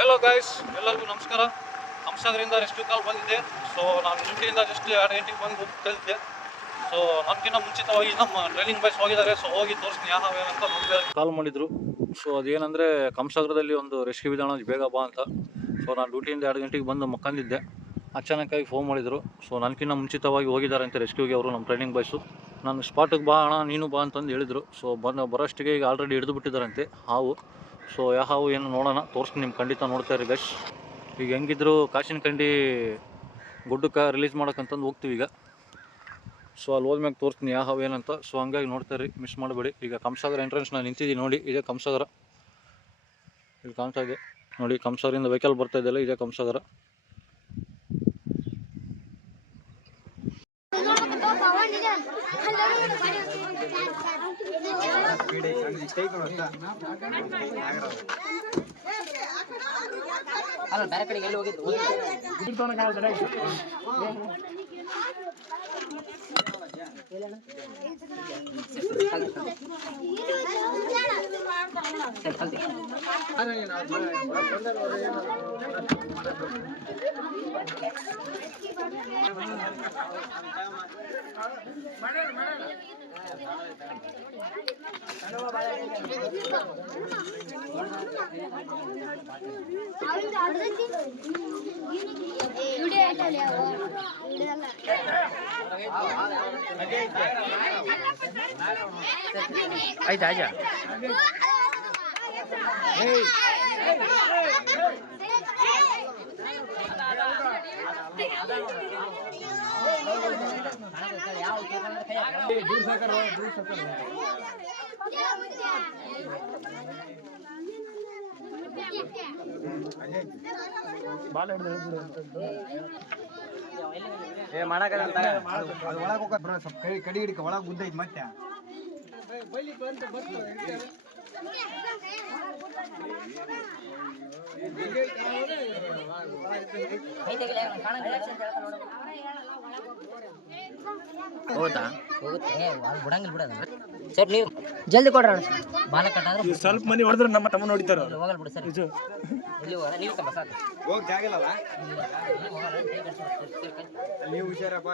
Hello guys, ಎಲ್ಲರಿಗೂ ನಮಸ್ಕಾರ. ಹಂಸಾಗರಿಂದ rescue ಕಾಲ್ ಬಂದಿದೆ. ಸೊ ನಾನು ಡ್ಯೂಟಿಯಿಂದ ಜಸ್ಟ್ 2 ಗಂಟೆಗೆ ಬಂದು ಕಲಿತಿದ್ದೆ. ಸೊ ನನಗಿಂತ ಮುಂಚಿತವಾಗಿ ನಮ್ಮ ಟ್ರೈನಿಂಗ್ ಬಾಯ್ಸ್ ಹೋಗಿದ್ದಾರೆ. ಸೊ ಹೋಗಿ ತೋರಿಸ್ತೀನಿ ಯಾವೇನಂತ ನೋಡ್ತಾರೆ. ಕಾಲ್ ಮಾಡಿದ್ರು. ಸೊ ಅದೇನಂದರೆ ಕಂಸಾಗರದಲ್ಲಿ ಒಂದು ರೆಸ್ಕ್ಯೂ ವಿಧಾನ ಬೇಗ ಬಾ ಅಂತ. ಸೊ ನಾನು ಡ್ಯೂಟಿಯಿಂದ 2 ಗಂಟೆಗೆ ಬಂದು ಮಕ್ಕಂದಿದ್ದೆ. ಅಚಾನಕ್ಕಾಗಿ ಫೋನ್ ಮಾಡಿದರು. ಸೊ ನನಗಿಂತ ಮುಂಚಿತವಾಗಿ ಹೋಗಿದ್ದಾರೆ ಅಂತ ರೆಸ್ಕ್ಯೂಗೆ ಅವರು, ನಮ್ಮ ಟ್ರೈನಿಂಗ್ ಬಾಯ್ಸು. ನಾನು ಸ್ಪಾಟಿಗೆ ಬಾ ಅಣ್ಣ ನೀನು ಬಾ ಅಂತಂದು ಹೇಳಿದರು. ಸೊ ಬರೋಷ್ಟಿಗೆ ಈಗ ಆಲ್ರೆಡಿ ಹಿಡಿದು ಬಿಟ್ಟಿದ್ದಾರಂತೆ ಹಾವು. ಸೊ ಯಾವ ಹಾವು ಏನು ನೋಡೋಣ, ತೋರಿಸ್ತೀನಿ ನಿಮ್ಗೆ, ಖಂಡಿತ ನೋಡ್ತಾ ಇರಿ ಗೈಸ್. ಈಗ ಹೆಂಗಿದ್ರು ಕಾಶಿನ ಕಂಡಿ ಗುಡ್ಡಕ್ಕೆ ರಿಲೀಸ್ ಮಾಡೋಕ್ಕಂತಂದು ಹೋಗ್ತೀವಿ ಈಗ. ಸೊ ಅಲ್ಲಿ ಹೋದ್ಮ್ಯಾಗ ತೋರಿಸ್ತೀನಿ ಯಾವ ಹಾವು ಏನಂತ. ಸೊ ಹಂಗಾಗಿ ನೋಡ್ತಾ ಇರಿ, ಮಿಸ್ ಮಾಡಬೇಡಿ. ಈಗ ಕಂಸಾಗರ ಎಂಟ್ರೆನ್ಸ್ ನಾನು ನಿಂತಿದ್ದೀನಿ ನೋಡಿ, ಇದೇ ಕಂಸಾಗರ. ಇಲ್ಲಿ ಕಾಣ್ತಾ ಇದೆ ನೋಡಿ, ಕಂಸಾಗರಿಂದ ವೆಹಿಕಲ್ ಬರ್ತಾ ಇದೆಯಲ್ಲ, ಇದೇ ಕಂಸಾಗರ. ಅಲ್ಲ ಬೇರೆ ಕಡೆಗೆ ಎಲ್ಲಿ ಹೋಗಿದ್ದು ಆಯ್ತಾ ಆಯ್ತಾ ಒಳಗೆ ಹೋಗ ಸ್ವಲ್ಪ ಕಡಿ ಹಿಡಿಕ ಒಳಗೆ ಗುದ್ದ ಐತಿ ಮತ್ತೆ ಹೋಗುತ್ತಾ ಹೋಗುತ್ತೆ ಬಿಡಂಗಿಲ್ಲ ಬಿಡೋದು. ಸರ್ ನೀವು ಜಲ್ದಿ ಕೊಡ್ರ ಬಾಲ ಕಟ್ಟಾದ್ರೆ ಸ್ವಲ್ಪ ಮಂದಿ ಹೊಡೆದ್ರೆ ನಮ್ಮ ತಮ್ಮ ನೋಡಿತಾರ ಹೋಗಲ್ಲ ಬಿಡು ಸರ್. ಇಲ್ಲಿ ಹೋಗಲ್ಲ ನೀವು ಕಂಬ ಸಾಕು ಹೋಗಿ ಜಾಗಲ್ಲ ನೀವು ಹುಷಾರಪ್ಪ.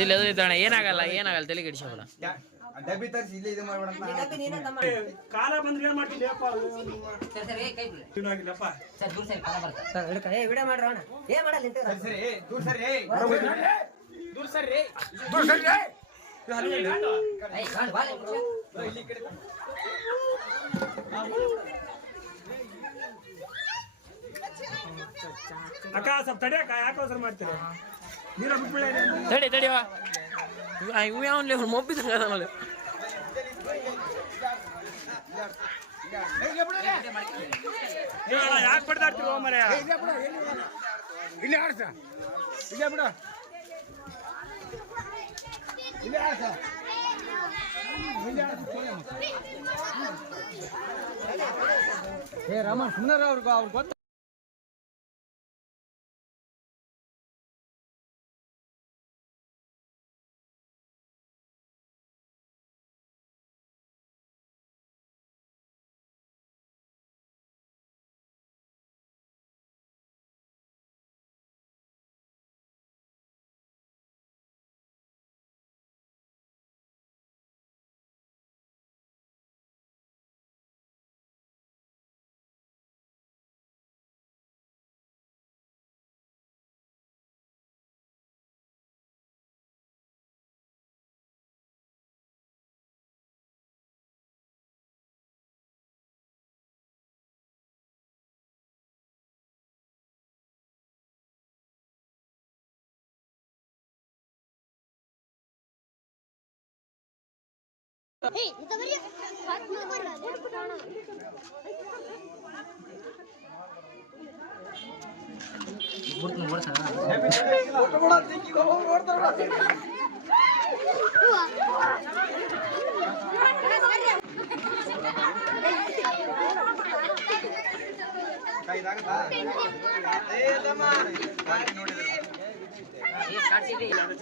ಇಲ್ಲ ಇದ್ದಣ್ಣ ಏನಾಗಲ್ಲ ಏನಾಗಲ್ಲ ತಲೆ ಕೆಡಿಸೋಲ್ಲ. ಡಬ್ಬಿ ತರಿಸಿ ಇಲ್ಲಿ ಇದು ಮಾಡ್ಬೇಡ. ಕಾಲ ಬಂದ್ರೆ ಏನ್ ಮಾಡ್ತಿದ್ಯಪ್ಪ ವಿಡಿಯೋ ಮಾಡ್ರೋಣ ಏನ್ ಮಾಡಲ್ಲ ಸರಿ ದೂರ ಸರಿ ದೂರ ಸರಿ ಅಕ್ಕ ಸ್ವಲ್ಪ ತಡಿಯಕ್ಕ ಯಾಕೆ ಅವಸರ ಮಾಡ್ತೀರ ನೀರ ತಡಿ ತಡಿವ ಇವು ಯಾವನ್ಲಿ ಮೊಬ್ಬಿದಂಗ ಅದಲ್ಲ. ಯಾಕೆ ಬಡ್ದಾಡ್ತೀವ ಮರೆಯ ಇಲ್ಲಿ ಆಡ್ಸ ಇಲ್ಲೇ ಬಿಡ ಇಲ್ಲಿ ಆಡ್ಸ ಏ ರಾಮ ಸುಮ್ಮನೆ ಅವ್ರಿಗೆ ಗೊತ್ತ.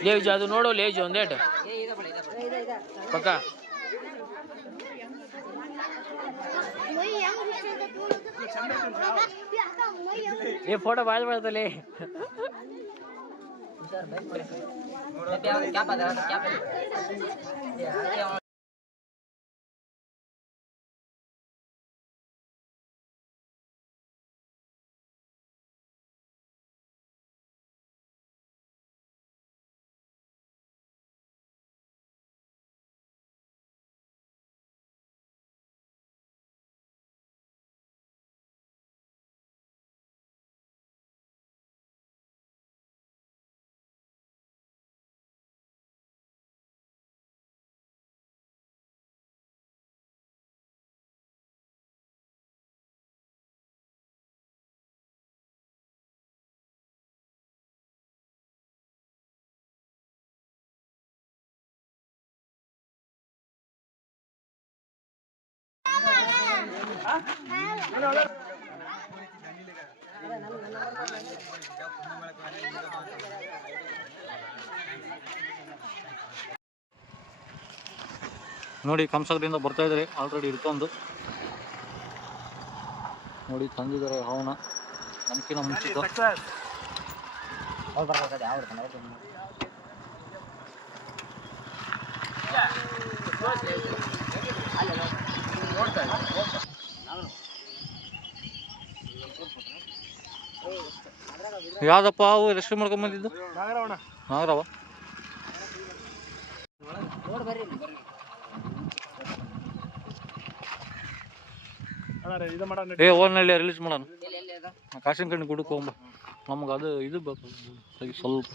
ಲೇಜ್ ಅದು ನೋಡು ಲೇಜ್ ಒಂದೇಟು ಪಕ್ಕ ये फोटो बाज बाज ले क्या पता क्या ನೋಡಿ ಕಂಸದಿಂದ ಬರ್ತಾ ಇದ್ದಾರೆ ಆಲ್ರೆಡಿ ಹಿಡ್ಕೊಂಡು ನೋಡಿ ತಂದಿದ್ದಾರೆ ಅವನ ನಮ್ಕಿನ ಮುಂಚಿತ ಯಾವ್ದಪ್ಪ ಅವು ರೆಸ್ಟ್ ಮಾಡ್ಕೊಂಬಂದಿದ್ದು ನಾಗರವ ಏ ಓನಲ್ಲಿ ರಿಲೀಸ್ ಮಾಡೋಣ ಕಾಶಿನ ಕಣ್ಣಿ ಗುಡಕ್ಕೆ ಹೋಗ್ಬ ನಮ್ಗೆ ಅದು ಇದು ಬೇಕು ಸ್ವಲ್ಪ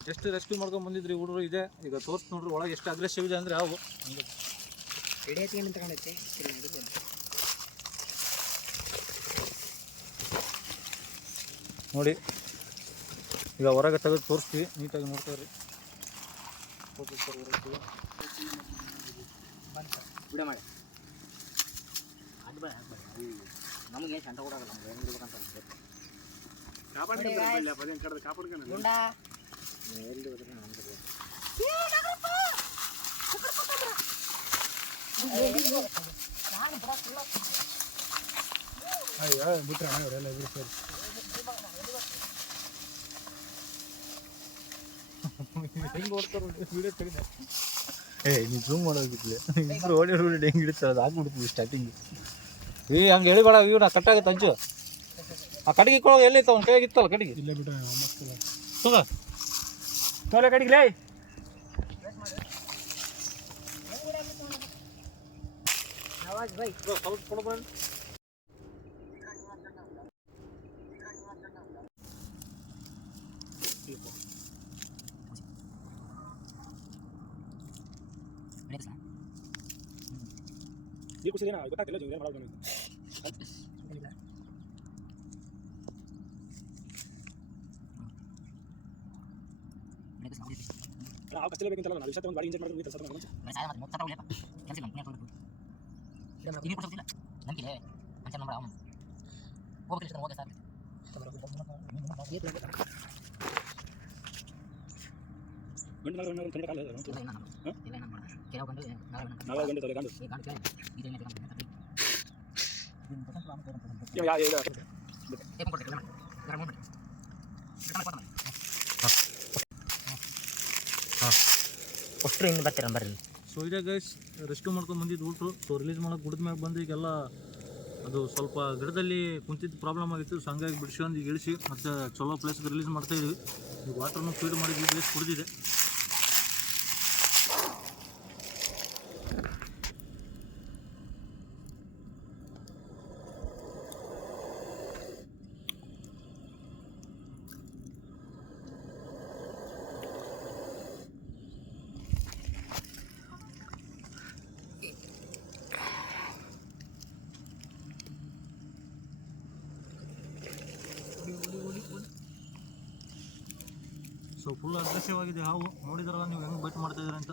ಎಷ್ಟು ರೆಸ್ಕ್ಯೂ ಮಾಡ್ಕೊಂಡು ಬಂದಿದ್ರಿ ಹುಡುಗರು ಇದೆ ಈಗ ತೋರ್ಸ್ ನೋಡ್ರಿ ಒಳಗೆ ಎಷ್ಟು ಅಗ್ರೆಸಿವ್ ಇದೆ ಅಂದರೆ ಅವು ನೋಡಿ ಈಗ ಹೊರಗೆ ತೆಗೆದು ತೋರಿಸ್ತೀವಿ ನೀಟಾಗಿ ನೋಡ್ತಾರ್ರಿ ನಮಗೆ ಏನು ಚಂಟ ಕೊಡೋಲ್ಲ ನಮ್ಗೆ ಏನು ಇರ್ಬೇಕಂತ ನೀನು ಜೂಮ್ ಮಾಡೋದಿಲ್ಲ ಇಬ್ಬರು ಓಡಿ ಹೆಂಗೆ ಹಿಡಿತಾರೆ ಅದು ಹಾಕ್ಬಿಡ್ತೀವಿ ಸ್ಟಾರ್ಟಿಂಗ್ ಈ ಹಂಗೆ ಹೇಳಿಬೇಡ ಇವ್ ನಾ ಕಟ್ಟಾಗತ್ತೆ ಅಂಚು ಆ ಕಡೆಗೆ ಕೊಳಗೆ ಎಲ್ಲಿತ್ತು ಅವ್ನ ಕೈಯಾಗಿತ್ತಲ್ಲ ಕಡೆಗೆ ಇಲ್ಲ ಬಿಟ್ಟ ತೋಲೆ ಕಡೆಗೆ ಲೇ ಸ್ವಲ್ಪ ಕೊಡಬೇಡ ಈ ಖುಷಿ ಗೊತ್ತಾಗ್ತಿಲ್ಲ ಜೀವನ ಮಾಡೋದು ಅಷ್ಟು ಹಿಂದೆ ಬರ್ತೀರ ಬರ್ರಿ. ಸೊ ಇದೇ ಗೈಸ್ ರೆಸ್ಕ್ಯೂ ಮಾಡ್ಕೊಂಡು ಬಂದಿದ್ದು ಊಟರು. ಸೊ ರಿಲೀಸ್ ಮಾಡೋಕೆ ಗುಡ್ದ ಮ್ಯಾಗ ಬಂದು ಈಗೆಲ್ಲ ಅದು ಸ್ವಲ್ಪ ಗಿಡದಲ್ಲಿ ಕುಂತಿದ್ದು ಪ್ರಾಬ್ಲಮ್ ಆಗಿತ್ತು. ಸೊ ಹಂಗಾಗಿ ಬಿಡಿಸ್ಕೊಂಡು ಈಗ ಇಳಿಸಿ ಮತ್ತು ಚಲೋ ಪ್ಲೇಸ್ಗೆ ರಿಲೀಸ್ ಮಾಡ್ತಾಯಿದ್ವಿ. ಈಗ ವಾಟ್ರನ್ನು ಫೀಡ್ ಮಾಡಿದ್ವಿ, ಬೇಸ್ ಕುಡಿದಿದೆ. ಸೊ ಫುಲ್ ಅಗ್ರೆಸಿವ್ ಆಗಿದೆ ಹಾವು. ನೋಡಿದ್ರಲ್ಲ ನೀವು ಹೆಂಗೆ ಬೈಟ್ ಮಾಡ್ತಾಯಿದ್ದೀರ ಅಂತ.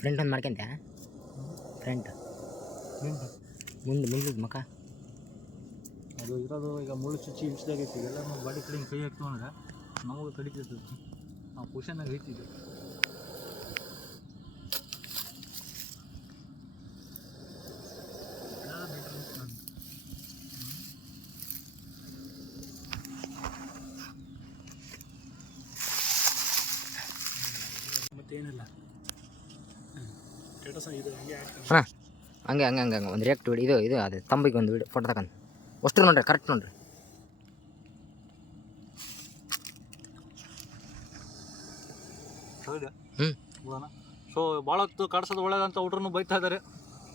ಫ್ರಂಟ್ ಒಂದು ಮಾಡ್ಕೊಂತ ಫ್ರಂಟ್ ಮುಂದೆ ಮುಖ ಅದು ಇರೋದು ಈಗ ಮುಳ್ಳು ಚುಚ್ಚಿ ಇಳಿಸ್ದಾಗೈತಿ. ಎಲ್ಲರೂ ಬಾಡಿ ಕಡೆಯಿಂದ ಕೈ ಹಾಕ್ತು ಅಂದರೆ ನಮಗೆ ಕಡಿತೈತೆ. ನಾವು ಪೊಸಿಷನ್ನಾಗ ಐತಿದ್ದೆ. ಮತ್ತೇನಿಲ್ಲ ಸ್ಟೇಟಸ್ ಇದು ಹಂಗೆ ಹಾಂ ಹಂಗೆ ಹಂಗೆ ಹಂಗೆ ಹಂಗೆ ಒಂದು ರಿಯಾಕ್ಟ್ ಇದು ಇದು ಅದೇ ತಂಬಿಗೆ ಒಂದು ವಿಡಿಯೋ ಫೋಟೋ ತಗೊಂಡು ಅಷ್ಟು ನೋಡ್ರಿ, ಕರೆಕ್ಟ್ ನೋಡ್ರಿ. ಬಿಡೋಣ. ಸೊ ಭಾಳ ಹೊತ್ತು ಕಾಡ್ಸೋದು ಒಳ್ಳೇದಂತ ಹುಡ್ರನ್ನು ಬೈತಾ ಇದ್ದಾರೆ.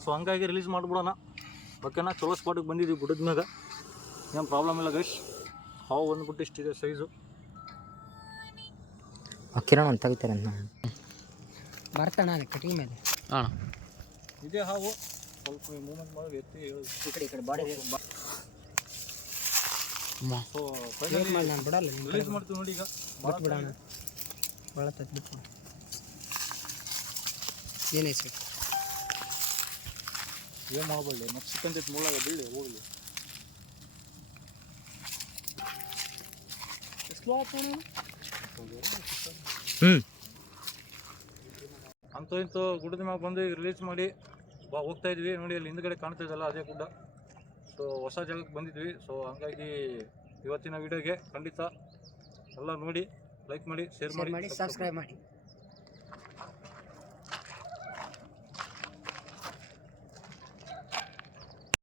ಸೊ ಹಂಗಾಗಿ ರಿಲೀಸ್ ಮಾಡಿಬಿಡೋಣ. ಓಕೆನಾ, ಚಲೋ ಸ್ಪಾಟಿಗೆ ಬಂದಿದ್ದೀವಿ ಗುಡ್ಡದ ಮ್ಯಾಗ. ಏನು ಪ್ರಾಬ್ಲಮ್ ಇಲ್ಲ ಗೈಸ್. ಹಾವು ಬಂದ್ಬಿಟ್ಟು ಇಷ್ಟಿದೆ ಸೈಜು. ಕಿರಣ ಅಂತ ತೆಗಿತಾರೆ ಅಂತ ಬರ್ತಾನೆ ಅದೇ ಕಟಿಂಗ್ ಮೇಲೆ. ಹಾಂ ಇದೇ ಹಾವು. ಸ್ವಲ್ಪ ಮೂಮೆಂಟ್ ಮಾಡಿ ಎತ್ತಿ ಈ ಕಡೆ ಬಾಡಿ. ಸೊ ನಾನು ಬಿಡಲ್ಲ, ರಿಲೀಸ್ ಮಾಡ್ತೀವಿ ನೋಡಿ. ಈಗ ಬಿಡೋಣ ಭಾಳ ಬಿಟ್ಟು ಏನೈತಿ ಏನು ಮಾಡಬಳ್ಳಿ ಮತ್ತೆ ಸಿಕ್ಕಂತೈತೆ ಮುಳ್ಳಾಗ ಬೀಳಿ ಹೋಗಲಿ. ಅಂತೂ ಇಂತೂ ಗುಡ್ಡದ ಮ್ಯಾಗ ಬಂದು ಈಗ ರಿಲೀಸ್ ಮಾಡಿ ಹೋಗ್ತಾ ಇದ್ವಿ. ನೋಡಿ ಅಲ್ಲಿ ಹಿಂದ್ಗಡೆ ಕಾಣ್ತಾ ಇದಲ್ಲ ಅದೇ ಗುಡ್ಡ. ಸೊ ಹೊಸ ಜಾಗಕ್ಕೆ ಬಂದಿದ್ವಿ. ಸೊ ಹಂಗಾಗಿ ಇವತ್ತಿನ ವಿಡಿಯೋಗೆ ಖಂಡಿತ ಎಲ್ಲ ನೋಡಿ, ಲೈಕ್ ಮಾಡಿ, ಶೇರ್ ಮಾಡಿ, ಸಬ್ಸ್ಕ್ರೈಬ್ ಮಾಡಿ.